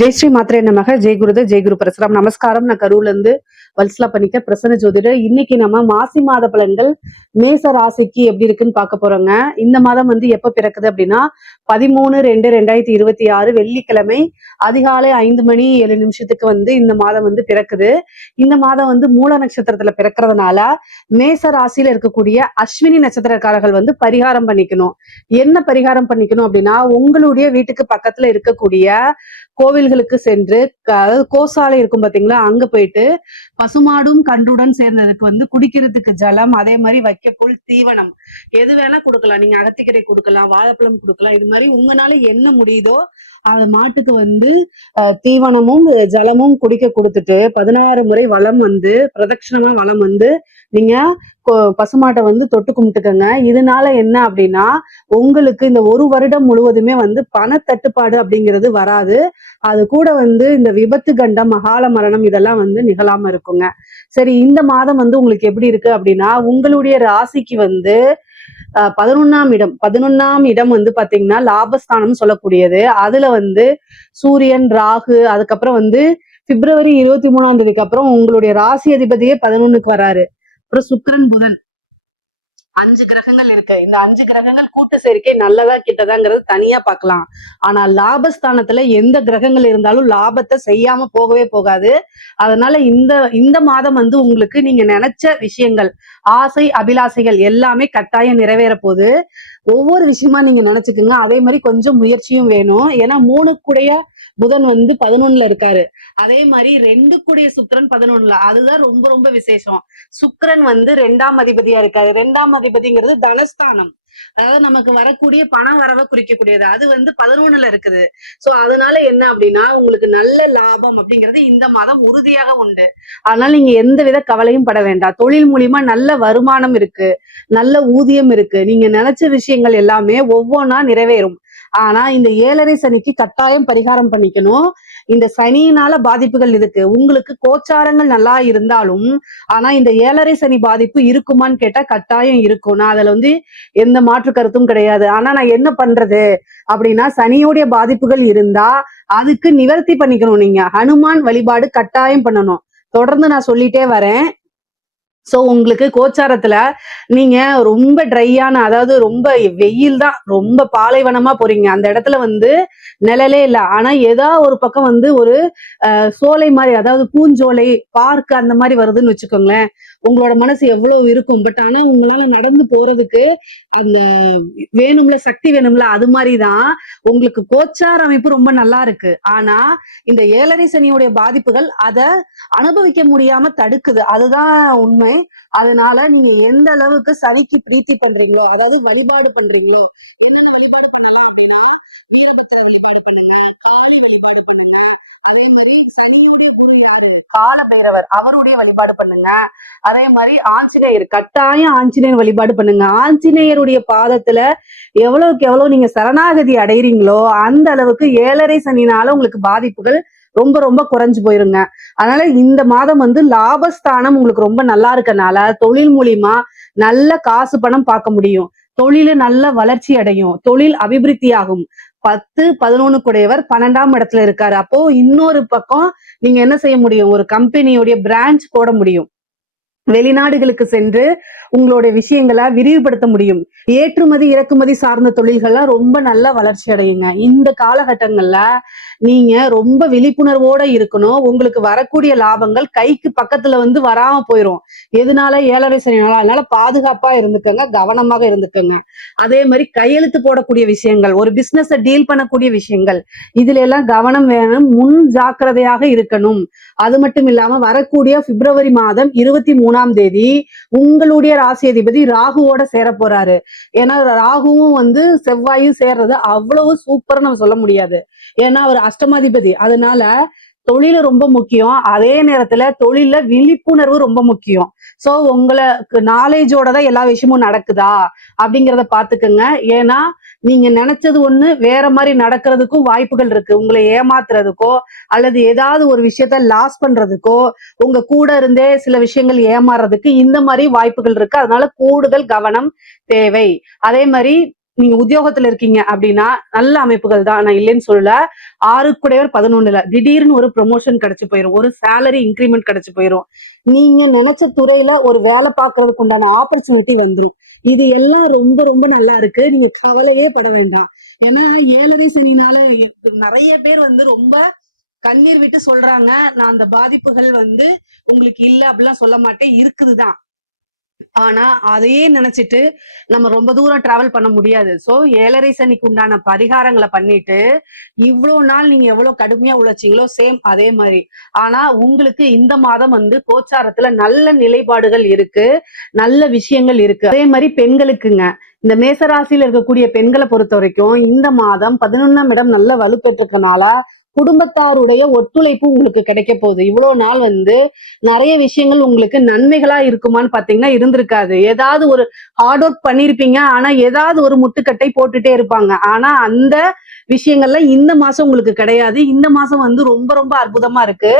ஜெய் ஸ்ரீ மாத்திரை நமக. ஜெய் குருதேவ், ஜெய் குரு பரசுராம். நமஸ்காரம். நான் கரூர்ல இருந்து வல்சலா பண்ணிக்க பிரசன்ன ஜோதிடர். இன்னைக்கு நம்ம மாசி மாத பலன்கள் மேச ராசிக்கு எப்படி இருக்குன்னு பார்க்க போறோங்க. இந்த மாதம் எப்ப பிறக்குது அப்படின்னா 13/2/2026 வெள்ளிக்கிழமை அதிகாலை 5:07 இந்த மாதம் பிறக்குது. இந்த மாதம் மூல நட்சத்திரத்துல பிறக்கிறதுனால மேச ராசியில இருக்கக்கூடிய அஸ்வினி நட்சத்திரக்காரர்கள் பரிகாரம் பண்ணிக்கணும். என்ன பரிகாரம் பண்ணிக்கணும் அப்படின்னா, உங்களுடைய வீட்டுக்கு பக்கத்துல இருக்கக்கூடிய கோவில்களுக்கு சென்று, அதாவது கோசாலை இருக்கும் பாத்தீங்களா, அங்க போயிட்டு பசுமாடும் கன்றுடன் சேர்ந்ததுக்கு குடிக்கிறதுக்கு ஜலம், அதே மாதிரி வைக்கப்புல், தீவனம் எது வேணா கொடுக்கலாம். நீங்க அகத்திக்கீரை கொடுக்கலாம், வாழைப்பழம் கொடுக்கலாம். இது மாதிரி உங்களால என்ன முடியுதோ அந்த மாட்டுக்கு தீவனமும் ஜலமும் குடிக்க கொடுத்துட்டு 16 முறை வலம் பிரதட்சணமா வலம் நீங்க பசுமாட்டை தொட்டு கும்பிட்டுக்கங்க. இதனால என்ன அப்படின்னா, உங்களுக்கு இந்த ஒரு வருடம் முழுவதுமே பண தட்டுப்பாடு அப்படிங்கிறது வராது. அது கூட இந்த விபத்து கண்டம், அகால மரணம் இதெல்லாம் நிகழாம இருக்குங்க. சரி, இந்த மாதம் உங்களுக்கு எப்படி இருக்கு அப்படின்னா, உங்களுடைய ராசிக்கு 11ஆம் இடம் பாத்தீங்கன்னா லாபஸ்தானம் சொல்லக்கூடியது. அதுல சூரியன், ராகு, அதுக்கப்புறம் பிப்ரவரி 23ஆம் தேதிக்கு அப்புறம் உங்களுடைய ராசி அதிபதியே 11க்கு வராரு. அப்புறம் சுக்கிரன், புதன், 5 கிரகங்கள் இருக்கு. இந்த 5 கிரகங்கள் கூட்டு சேர்க்கை நல்லதா கிட்டதாங்கிறது தனியா பார்க்கலாம். ஆனா லாபஸ்தானத்துல எந்த கிரகங்கள் இருந்தாலும் லாபத்தை செய்யாம போகவே போகாது. அதனால இந்த மாதம் உங்களுக்கு நீங்க நினைச்ச விஷயங்கள், ஆசை அபிலாசைகள் எல்லாமே கட்டாயம் நிறைவேற போகுது. ஒவ்வொரு விஷயமா நீங்க நினைச்சுக்குங்க. அதே மாதிரி கொஞ்சம் முயற்சியும் வேணும். ஏன்னா 3 புதன் 11ல இருக்காரு. அதே மாதிரி 2 சுக்கிரன் 11ல. அதுதான் ரொம்ப ரொம்ப விசேஷம். சுக்கிரன் 2ஆம் அதிபதியா இருக்காரு. 2ஆம் அதிபதிங்கிறது தனஸ்தானம், அதாவது நமக்கு வரக்கூடிய பண வரவை குறிக்கக்கூடியது. அது 11ல இருக்குது. சோ அதனால என்ன அப்படின்னா, உங்களுக்கு நல்ல லாபம் அப்படிங்கிறது இந்த மாதம் உறுதியாக உண்டு. அதனால நீங்க எந்தவித கவலையும் பட வேண்டாம். தொழில் மூலியமா நல்ல வருமானம் இருக்கு, நல்ல ஊதியம் இருக்கு. நீங்க நினைச்ச விஷயங்கள் எல்லாமே ஒவ்வொன்றா நிறைவேறும். ஆனா இந்த 7.5 சனிக்கு கட்டாயம் பரிகாரம் பண்ணிக்கணும். இந்த சனியினால பாதிப்புகள் இருக்கு. உங்களுக்கு கோச்சாரங்கள் நல்லா இருந்தாலும் ஆனா இந்த 7.5 சனி பாதிப்பு இருக்குமான்னு கேட்டா கட்டாயம் இருக்கும். நான் அதுல எந்த மாற்று கருத்தும் கிடையாது. ஆனா நான் என்ன பண்றது அப்படின்னா, சனியோடைய பாதிப்புகள் இருந்தா அதுக்கு நிவர்த்தி பண்ணிக்கணும். நீங்க ஹனுமான் வழிபாடு கட்டாயம் பண்ணணும். தொடர்ந்து நான் சொல்லிட்டே வரேன். சோ உங்களுக்கு கோச்சாரத்துல நீங்க ரொம்ப ட்ரையான, அதாவது ரொம்ப வெயில் தான், ரொம்ப பாலைவனமா போறீங்க. அந்த இடத்துல நிழலே இல்லை. ஆனா ஏதாவது ஒரு பக்கம் ஒரு சோலை மாதிரி, அதாவது பூஞ்சோலை, பார்க் அந்த மாதிரி வருதுன்னு வச்சுக்கோங்களேன். உங்களோட மனசு எவ்வளவு இருக்கும். பட் ஆனா உங்களால நடந்து போறதுக்கு அந்த வேணும்ல, சக்தி வேணும்ல. அது மாதிரிதான் உங்களுக்கு கோச்சார அமைப்பு ரொம்ப நல்லா இருக்கு. ஆனா இந்த 7.5 சனியுடைய பாதிப்புகள் அதை அனுபவிக்க முடியாம தடுக்குது. அதுதான் உண்மை. அதனால நீங்க எந்த அளவுக்கு சனிக்கு பிரீத்தி பண்றீங்களோ, அதாவது வழிபாடு பண்றீங்களோ, என்னென்ன வழிபாடு பண்ணலாம் அப்படின்னா, வீரபத்திர வழிபாடு பண்ணுங்க, காளி வழிபாடு பண்ணுங்க. அதே மாதிரி சனியுடைய குரு யாரு, கால பைரவர், அவருடைய வழிபாடு பண்ணுங்க. அதே மாதிரி ஆஞ்சநேயர், கட்டாயம் ஆஞ்சநேயர் வழிபாடு பண்ணுங்க. ஆஞ்சநேயருடைய பாதத்துல எவ்வளவுக்கு எவ்வளவு நீங்க சரணாகதி அடைகிறீங்களோ அந்த அளவுக்கு 7.5 சனினால உங்களுக்கு பாதிப்புகள் ரொம்ப ரொம்ப குறைஞ்சு போயிருங்க. அதனால இந்த மாதம் லாபஸ்தானம் உங்களுக்கு ரொம்ப நல்லா இருக்கனால தொழில் மூலியமா நல்ல காசு பணம் பார்க்க முடியும். தொழில் நல்ல வளர்ச்சி அடையும், தொழில் அபிவிருத்தி ஆகும். 10-11 கூடையவர் 12ஆம் இடத்துல இருக்காரு. அப்போ இன்னொரு பக்கம் நீங்க என்ன செய்ய முடியும், ஒரு கம்பெனியோடைய பிரான்ச் போட முடியும். வெளிநாடுகளுக்கு சென்று உங்களுடைய விஷயங்களை விரிவுபடுத்த முடியும். ஏற்றுமதி இறக்குமதி சார்ந்த தொழில்கள்லாம் ரொம்ப நல்ல வளர்ச்சி அடையுங்க. இந்த காலகட்டங்கள்ல நீங்க ரொம்ப விழிப்புணர்வோட இருக்கணும். உங்களுக்கு வரக்கூடிய லாபங்கள் கைக்கு பக்கத்துல வராம போயிரும். எதனால? 7.5 சனினால. அதனால பாதுகாப்பா இருந்துக்கங்க, கவனமாக இருந்துக்கங்க. அதே மாதிரி கையெழுத்து போடக்கூடிய விஷயங்கள், ஒரு பிசினஸ் டீல் பண்ணக்கூடிய விஷயங்கள், இதுல எல்லாம் கவனம் வேணும், முன் ஜாக்கிரதையாக இருக்கணும். அது மட்டும் இல்லாம வரக்கூடிய பிப்ரவரி மாதம் 23ஆம் தேதி உங்களுடைய ராசி அதிபதி ராகுவோட சேர போறாரு. ஏன்னா ராகுவும் செவ்வாயும் சேர்றது அவ்வளவு சூப்பர்னு நம்ம சொல்ல முடியாது. ஏன்னா அவர் அஷ்டமாதிபதி. அதனால தொழில் ரொம்ப முக்கியம். அதே நேரத்துல தொழில விழிப்புணர்வு ரொம்ப முக்கியம். சோ உங்களுக்கு நாலேஜோட தான் எல்லா விஷயமும் நடக்குதா அப்படிங்கிறத பாத்துக்கோங்க. ஏன்னா நீங்க நினைச்சது ஒண்ணு வேற மாதிரி நடக்கிறதுக்கும் வாய்ப்புகள் இருக்கு. உங்களை ஏமாத்துறதுக்கோ அல்லது ஏதாவது ஒரு விஷயத்த லாஸ் பண்றதுக்கோ, உங்க கூட இருந்தே சில விஷயங்கள் ஏமாறுறதுக்கு இந்த மாதிரி வாய்ப்புகள் இருக்கு. அதனால கூடுதல் கவனம் தேவை. அதே மாதிரி நீங்க உத்தியோகத்துல இருக்கீங்க அப்படின்னா நல்ல அமைப்புகள் தான், நான் இல்லைன்னு சொல்லல. 6 11 திடீர்னு ஒரு ப்ரொமோஷன் கிடைச்சு போயிரும், ஒரு சேலரி இன்கிரிமெண்ட் கிடைச்சு போயிரும், நீங்க நினைச்ச துறையில ஒரு வேலை பார்க்கறதுக்கு உண்டான ஆப்பர்ச்சுனிட்டி வந்துடும். இது எல்லாம் ரொம்ப ரொம்ப நல்லா இருக்கு, நீங்க கவலையே பட வேண்டாம். ஏன்னா 7.5 சனினால நிறைய பேர் வந்து ரொம்ப கண்ணீர் விட்டு சொல்றாங்க, நான் அந்த பாதிப்புகள் வந்து உங்களுக்கு இல்ல அப்படிலாம் சொல்ல மாட்டேன், இருக்குதுதான். ஆனா அதையே நினைச்சிட்டு நம்ம ரொம்ப தூரம் டிராவல் பண்ண முடியாது. சோ 7.5 சனிக்கு உண்டான பரிகாரங்களை பண்ணிட்டு இவ்வளவு நாள் நீங்க எவ்வளவு கடுமையா உழைச்சீங்களோ சேம் அதே மாதிரி. ஆனா உங்களுக்கு இந்த மாதம் வந்து கோச்சாரத்துல நல்ல நிலைப்பாடுகள் இருக்கு, நல்ல விஷயங்கள் இருக்கு. அதே மாதிரி பெண்களுக்குங்க, இந்த மேசராசியில இருக்கக்கூடிய பெண்களை பொறுத்த வரைக்கும் இந்த மாதம் 11ஆம் இடம் நல்ல வலுப்பெற்றிருக்கனால குடும்பத்தாருடைய ஒத்துழைப்பு உங்களுக்கு கிடைக்க போகுது. இவ்வளவு நாள் வந்து நிறைய விஷயங்கள் உங்களுக்கு நன்மைகளா இருக்குமான்னு பாத்தீங்கன்னா இருந்திருக்காது. ஏதாவது ஒரு ஹார்ட் ஒர்க் பண்ணிருப்பீங்க, ஆனா ஏதாவது ஒரு முட்டுக்கட்டை போட்டுட்டே இருப்பாங்க. ஆனா அந்த விஷயங்கள்ல இந்த மாசம் உங்களுக்கு கிடையாது. இந்த மாசம் வந்து ரொம்ப ரொம்ப அற்புதமா இருக்கு.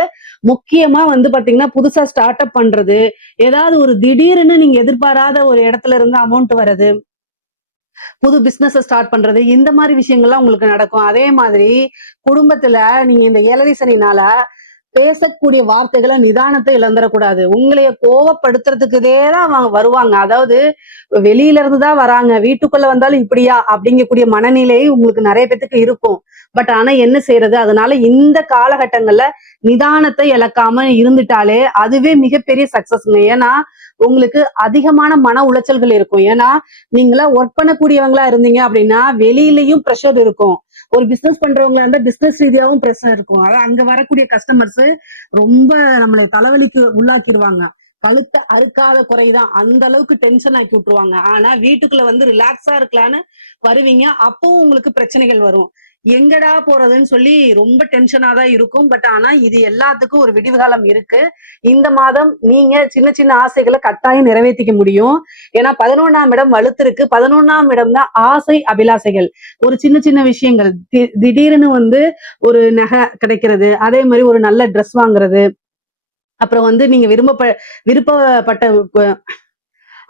முக்கியமா வந்து பாத்தீங்கன்னா புதுசா ஸ்டார்ட் அப் பண்றது, ஏதாவது ஒரு திடீர்னு நீங்க எதிர்பாராத ஒரு இடத்துல இருந்து அமௌண்ட் வர்றது, புது பிசினஸ் ஸ்டார்ட் பண்றது, இந்த மாதிரி விஷயங்கள்லாம் உங்களுக்கு நடக்கும். அதே மாதிரி குடும்பத்துல நீங்க இந்த 7.5 சனினால பேசக்கூடிய வார்த்தைகளை நிதானத்தை இழந்துடக்கூடாது. உங்களைய கோவப்படுத்துறதுக்குதே தான் அவங்க வருவாங்க. அதாவது வெளியில இருந்து தான் வராங்க, வீட்டுக்குள்ள வந்தாலும் இப்படியா அப்படிங்கக்கூடிய மனநிலை உங்களுக்கு நிறைய பேத்துக்கு இருக்கும். பட் ஆனா என்ன செய்யறது, அதனால இந்த காலகட்டங்கள்ல நிதானத்தை இழக்காம இருந்துட்டாலே அதுவே மிகப்பெரிய சக்சஸ்ங்க. ஏன்னா உங்களுக்கு அதிகமான மன உளைச்சல்கள் இருக்கும். ஏன்னா நீங்களா ஒர்க் பண்ணக்கூடியவங்களா இருந்தீங்க அப்படின்னா வெளியிலயும் ப்ரெஷர் இருக்கும், ஒரு பிசினஸ் பண்றவங்களா இருந்தா பிசினஸ் ரீதியாவும் பிரச்சனை இருக்கும். அதான் அங்க வரக்கூடிய கஸ்டமர்ஸ் ரொம்ப நம்மள தலைவலிக்கு உள்ளாக்கிடுவாங்க. கழுத்த அறுக்காத குறைதான், அந்த அளவுக்கு டென்ஷன் ஆக்கி விட்டுருவாங்க. ஆனா வீட்டுக்குள்ள வந்து ரிலாக்ஸா இருக்கலான்னு வருவீங்க, அப்பவும் உங்களுக்கு பிரச்சனைகள் வரும். எங்கடா போறதுன்னு சொல்லி ரொம்ப டென்ஷனா தான் இருக்கும். பட் ஆனா இது எல்லாத்துக்கும் ஒரு விடிவு காலம் இருக்கு. இந்த மாதம் நீங்க சின்ன சின்ன ஆசைகளை கட்டாயம் நிறைவேற்றிக்க முடியும். ஏன்னா 11ஆம் இடம் வலுத்திருக்கு. 11ஆம் இடம் தான் ஆசை அபிலாசைகள். ஒரு சின்ன சின்ன விஷயங்கள், திடீர்னு வந்து ஒரு நகை கிடைக்கிறது, அதே மாதிரி ஒரு நல்ல ட்ரெஸ் வாங்குறது, அப்புறம் வந்து நீங்க விருப்பப்பட்ட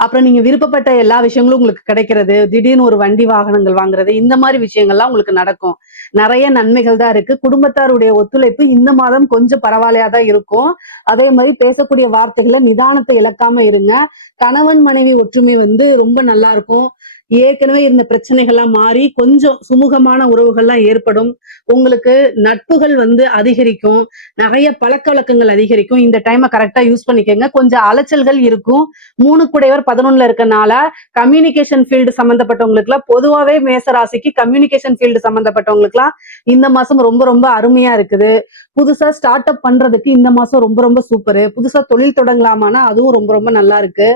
அப்புறம் நீங்க விருப்பப்பட்ட எல்லா விஷயங்களும் உங்களுக்கு கிடைக்கிறது, திடீர்னு ஒரு வண்டி வாகனங்கள் வாங்குறது, இந்த மாதிரி விஷயங்கள்லாம் உங்களுக்கு நடக்கும். நிறைய நன்மைகள் தான் இருக்கு. குடும்பத்தாருடைய ஒத்துழைப்பு இந்த மாதம் கொஞ்சம் பரவாயில்லையா தான் இருக்கும். அதே மாதிரி பேசக்கூடிய வார்த்தைகளை நிதானத்தை இழக்காம இருங்க. கணவன் மனைவி ஒற்றுமை வந்து ரொம்ப நல்லா இருக்கும். ஏற்கனவே இருந்த பிரச்சனைகள்லாம் மாறி கொஞ்சம் சுமூகமான உறவுகள்லாம் ஏற்படும். உங்களுக்கு நட்புகள் வந்து அதிகரிக்கும், நிறைய பழக்க வழக்கங்கள் அதிகரிக்கும். இந்த டைமை கரெக்டா யூஸ் பண்ணிக்கோங்க. கொஞ்சம் அலைச்சல்கள் இருக்கும். 3 இருக்கனால கம்யூனிகேஷன் ஃபீல்டு சம்பந்தப்பட்டவங்களுக்குலாம், பொதுவாவே மேசராசிக்கு கம்யூனிகேஷன் ஃபீல்டு சம்பந்தப்பட்டவங்களுக்குலாம் இந்த மாசம் ரொம்ப ரொம்ப அருமையா இருக்குது. புதுசா ஸ்டார்ட் அப் பண்றதுக்கு இந்த மாசம் ரொம்ப ரொம்ப சூப்பரு. புதுசா தொழில் தொடங்கலாமான்னா அதுவும் ரொம்ப ரொம்ப நல்லா இருக்கு.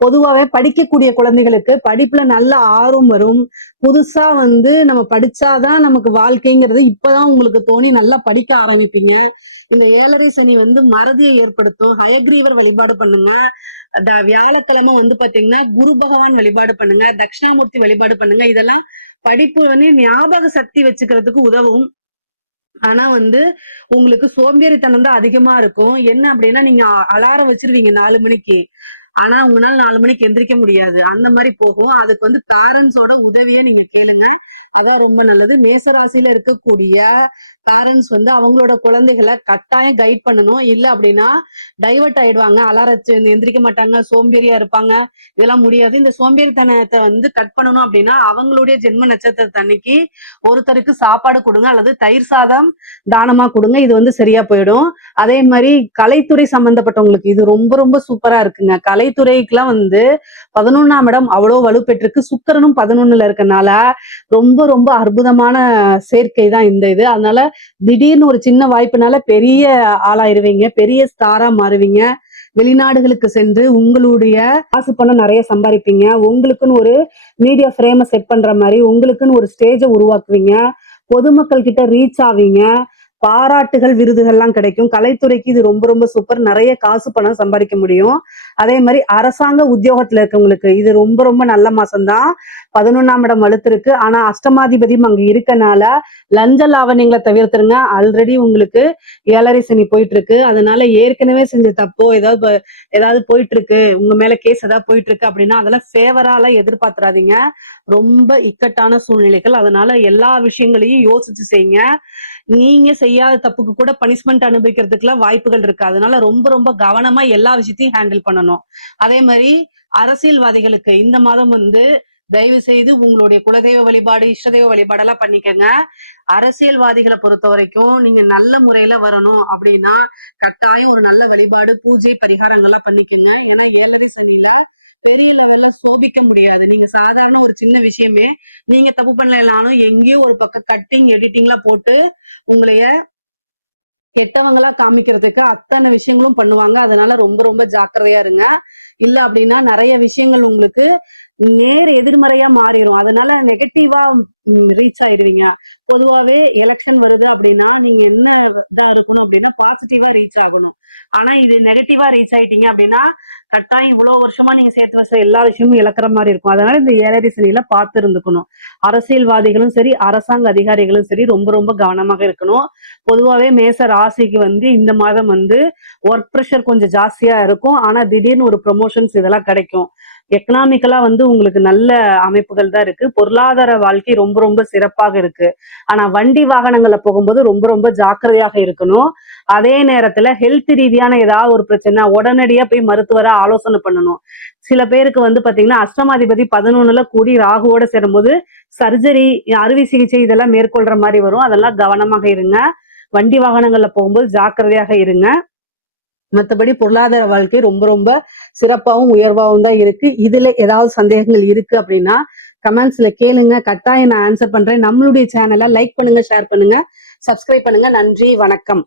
பொதுவாவே படிக்கக்கூடிய குழந்தைகளுக்கு படிப்புல நல்ல ஆர்வம் வரும். புதுசா வந்து நம்ம படிச்சாதான் நமக்கு வாழ்க்கைங்கிறது இப்பதான் உங்களுக்கு தோணி நல்லா படிக்க ஆரம்பிப்பீங்க. இந்த 7.5 சனி வந்து மறதியை ஏற்படுத்தும். ஹயக்ரீவர் வழிபாடு பண்ணுங்க. வியாழக்கிழமை வந்து பாத்தீங்கன்னா குரு பகவான் வழிபாடு பண்ணுங்க, தட்சிணாமூர்த்தி வழிபாடு பண்ணுங்க. இதெல்லாம் படிப்பு வந்து ஞாபக சக்தி வச்சுக்கிறதுக்கு உதவும். ஆனா வந்து உங்களுக்கு சோம்பேறித்தனம் தான் அதிகமா இருக்கும். என்ன அப்படின்னா நீங்க அலாரம் வச்சிருவீங்க 4 மணிக்கு, ஆனா உங்களால 4 மணிக்கு எந்திரிக்க முடியாது. அந்த மாதிரி போகும். அதுக்கு வந்து பேரண்ட்ஸோட உதவியை நீங்க கேளுங்க, அதான் ரொம்ப நல்லது. மேசராசியில இருக்கக்கூடிய பேரண்ட்ஸ் வந்து அவங்களோட குழந்தைகளை கட்டாயம் கைட் பண்ணணும். இல்ல அப்படின்னா டைவர்ட் ஆயிடுவாங்க, அலாரச்சு எந்திரிக்க மாட்டாங்க, சோம்பேறியா இருப்பாங்க. இதெல்லாம் முடியாது. இந்த சோம்பேறித்தனத்தை வந்து கட் பண்ணணும் அப்படின்னா அவங்களுடைய ஜென்ம நட்சத்திரத்து அன்னைக்கு ஒருத்தருக்கு சாப்பாடு கொடுங்க, அல்லது தயிர் சாதம் தானமா கொடுங்க. இது வந்து சரியா போயிடும். அதே மாதிரி கலைத்துறை சம்பந்தப்பட்டவங்களுக்கு இது ரொம்ப ரொம்ப சூப்பரா இருக்குங்க. கலைத்துறைக்குலாம் வந்து 11ஆம் இடம் அவ்வளவு வலுப்பெற்றிருக்கு. சுக்கிரனும் 11ல இருக்கனால ரொம்ப ரொம்ப அற்புதமான சேர்க்கை தான் இந்த இது. அதனால திடீர்னு ஒரு சின்ன வாய்ப்புனால பெரிய ஆளாயிருவீங்க, பெரிய ஸ்டாரா மாறுவீங்க. வெளிநாடுகளுக்கு சென்று உங்களுடைய காசு பணம் நிறைய சம்பாதிப்பீங்க. உங்களுக்குன்னு ஒரு மீடியா ஃப்ரேமை செட் பண்ற மாதிரி உங்களுக்குன்னு ஒரு ஸ்டேஜை உருவாக்குவீங்க. பொதுமக்கள் கிட்ட ரீச் ஆவீங்க. பாராட்டுகள் விருதுகள்லாம் கிடைக்கும். கலைத்துறைக்கு இது ரொம்ப ரொம்ப சூப்பர். நிறைய காசு பணம் சம்பாதிக்க முடியும். அதே மாதிரி அரசாங்க உத்தியோகத்துல இருக்கவங்களுக்கு இது ரொம்ப ரொம்ப நல்ல மாசம் தான். 11ஆம் இடம் வலுத்திருக்கு. ஆனா அஷ்டமாதிபதியும் அங்க இருக்கனால லஞ்ச லாவணியங்களை தவிர்த்துருங்க. ஆல்ரெடி உங்களுக்கு 7.5 சனி போயிட்டு இருக்கு. அதனால ஏற்கனவே செஞ்ச தப்போ ஏதாவது போயிட்டு இருக்கு, உங்க மேல கேஸ் ஏதாவது போயிட்டு இருக்கு அப்படின்னா அதெல்லாம் ஃபேவரால எதிர்பார்த்துறாதீங்க. ரொம்ப இக்கட்டான சூழ்நிலைகள். அதனால எல்லா விஷயங்களையும் யோசிச்சு செய்யுங்க. நீங்க செய்யாத தப்புக்கு கூட பனிஷ்மெண்ட் அனுபவிக்கிறதுக்குலாம் வாய்ப்புகள் இருக்கு. அதனால ரொம்ப ரொம்ப கவனமா எல்லா விஷயத்தையும் ஹேண்டில் பண்ணணும். அதே மாதிரி அரசியல்வாதிகளுக்கு இந்த மாதம் வந்து தயவு செய்து உங்களுடைய குலதெய்வ வழிபாடு, இஷ்டதெய்வ வழிபாடெல்லாம் பண்ணிக்கங்க. அரசியல்வாதிகளை பொறுத்த வரைக்கும் நீங்க நல்ல முறையில வரணும் அப்படின்னா கட்டாயம் ஒரு நல்ல வழிபாடு, பூஜை, பரிகாரங்கள்லாம் பண்ணிக்கங்க. ஏன்னா 7.5 சனியில பெரிய லெவல்ல சோபிக்க முடியாது. நீங்க சாதாரண ஒரு சின்ன விஷயமே நீங்க தப்பு பண்ணலனாலும் எங்கேயோ ஒரு பக்கம் கட்டிங் எடிட்டிங்லாம் போட்டு உங்களைய கெட்டவங்களா காமிக்கிறதுக்கு அத்தனை விஷயங்களும் பண்ணுவாங்க. அதனால ரொம்ப ரொம்ப ஜாக்கிரதையா இருங்க. இல்ல அப்படின்னா நிறைய விஷயங்கள் உங்களுக்கு நேர் எதிர்மறையா மாறிடும். அதனால நெகட்டிவா ரீச் ஆயிடுவீங்க. பொதுவாவே எலெக்ஷன் வருது அப்படின்னா நீங்க என்ன இதா இருக்கணும் அப்படின்னா பாசிட்டிவா ரீச் ஆகணும். ஆனா இது நெகட்டிவா ரீச் ஆயிட்டீங்க அப்படின்னா கட்டாயம் இவ்வளவு வருஷமா நீங்க சேர்த்து வச்ச எல்லா விஷயமும் இழக்கிற மாதிரி இருக்கும். அதனால இந்த 7.5 சனியில பார்த்து இருந்துக்கணும். அரசியல்வாதிகளும் சரி, அரசாங்க அதிகாரிகளும் சரி ரொம்ப ரொம்ப கவனமாக இருக்கணும். பொதுவாவே மேச ராசிக்கு வந்து இந்த மாதம் வந்து ஒர்க் ப்ரெஷர் கொஞ்சம் ஜாஸ்தியா இருக்கும். ஆனா திடீர்னு ஒரு ப்ரொமோஷன்ஸ் இதெல்லாம் கிடைக்கும். எக்கனாமிக்கலா வந்து உங்களுக்கு நல்ல அமைப்புகள் தான் இருக்கு. பொருளாதார வாழ்க்கை ரொம்ப ரொம்ப சிறப்பாக இருக்கு. ஆனா வண்டி வாகனங்கள்ல போகும்போது ரொம்ப ரொம்ப ஜாக்கிரதையாக இருக்கணும். அதே நேரத்துல ஹெல்த் ரீதியான ஏதாவது ஒரு பிரச்சனை உடனடியா போய் மருத்துவரை ஆலோசனை பண்ணணும். சில பேருக்கு வந்து பாத்தீங்கன்னா அஷ்டமாதிபதி 11ல கூடி ராகுவோட சேரும்போது சர்ஜரி, அறுவை சிகிச்சை இதெல்லாம் மேற்கொள்ற மாதிரி வரும். அதெல்லாம் கவனமாக இருங்க. வண்டி வாகனங்கள்ல போகும்போது ஜாக்கிரதையாக இருங்க. மற்றபடி பொருளாதார வாழ்க்கை ரொம்ப ரொம்ப சிறப்பாகவும் உயர்வாகவும் தான் இருக்கு. இதுல ஏதாவது சந்தேகங்கள் இருக்கு அப்படின்னா கமெண்ட்ஸ்ல கேளுங்க. கட்டாயம் நான் ஆன்சர் பண்றேன். நம்மளுடைய சேனலை லைக் பண்ணுங்க, ஷேர் பண்ணுங்க, சப்ஸ்கிரைப் பண்ணுங்க. நன்றி, வணக்கம்.